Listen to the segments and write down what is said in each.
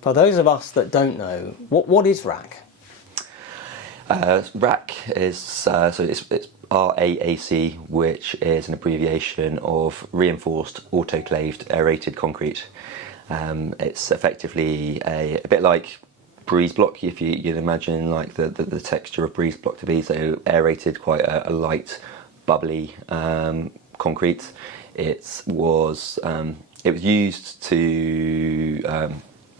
For those of us that don't know, what is RAAC? RAAC is it's RAAC, which is an abbreviation of reinforced autoclaved aerated concrete. It's effectively a bit like breeze block, if you'd imagine like the texture of breeze block to be, so aerated, quite a light, bubbly concrete. It was used to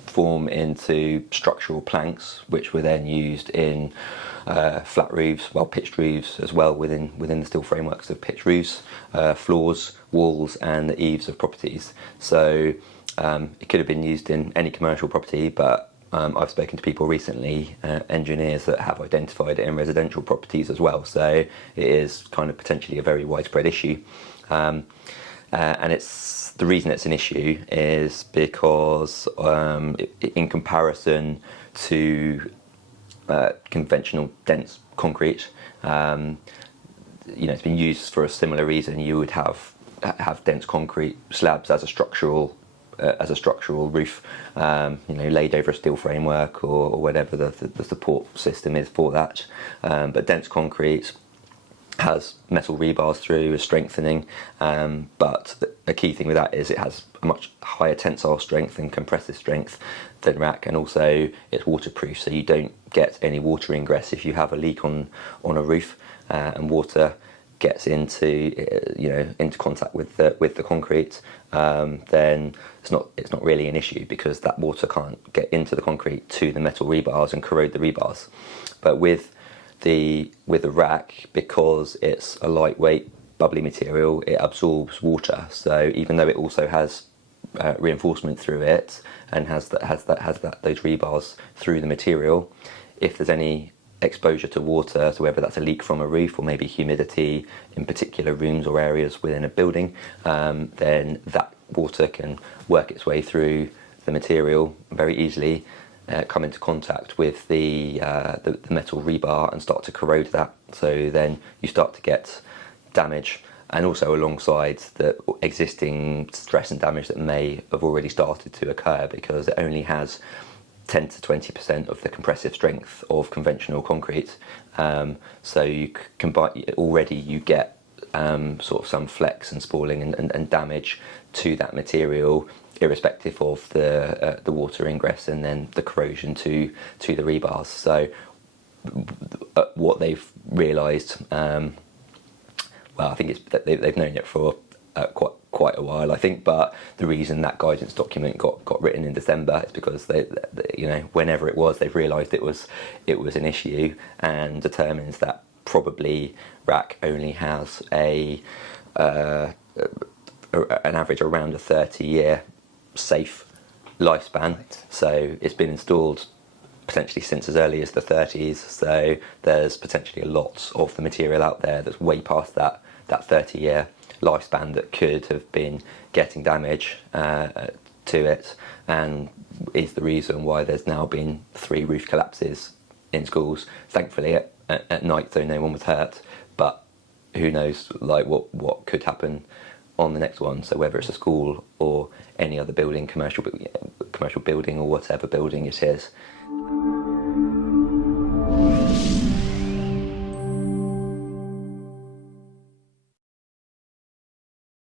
form into structural planks, which were then used in flat roofs, pitched roofs as well, within the steel frameworks of pitched roofs, floors, walls, and the eaves of properties. So it could have been used in any commercial property, but I've spoken to people recently, engineers, that have identified it in residential properties as well. So it is kind of potentially a very widespread issue. And the reason it's an issue is because in comparison to conventional dense concrete, it's been used for a similar reason. You would have dense concrete slabs as a structural roof, laid over a steel framework or whatever the support system is for that. But dense concrete has metal rebars through as strengthening, but a key thing with that is it has a much higher tensile strength and compressive strength than RAAC, and also it's waterproof, so you don't get any water ingress if you have a leak on a roof and water gets into contact with the concrete. Then it's not really an issue, because that water can't get into the concrete to the metal rebars and corrode the rebars. But with the RAAC, because it's a lightweight, bubbly material, it absorbs water. So even though it also has reinforcement through it and has those rebars through the material, if there's any exposure to water, so whether that's a leak from a roof or maybe humidity in particular rooms or areas within a building, then that water can work its way through the material very easily, come into contact with the metal rebar and start to corrode that. So then you start to get damage, and also alongside the existing stress and damage that may have already started to occur, because it only has 10 to 20% of the compressive strength of conventional concrete. So you combine, already you get sort of some flex and spalling and damage to that material, irrespective of the water ingress and then the corrosion to the rebars. So what they've realised, I think it's that they've known it for quite a while, I think, but the reason that guidance document got written in December is because they whenever it was, they've realised it was an issue, and determines that probably RAAC only has an average around a 30-year safe lifespan. Right. So it's been installed potentially since as early as the 30s, so there's potentially a lot of the material out there that's way past that 30-year lifespan that could have been getting damage to it, and is the reason why there's now been 3 roof collapses in schools. Thankfully at night, so no one was hurt, but who knows like what could happen on the next one. So whether it's a school or any other building, commercial building or whatever building it is,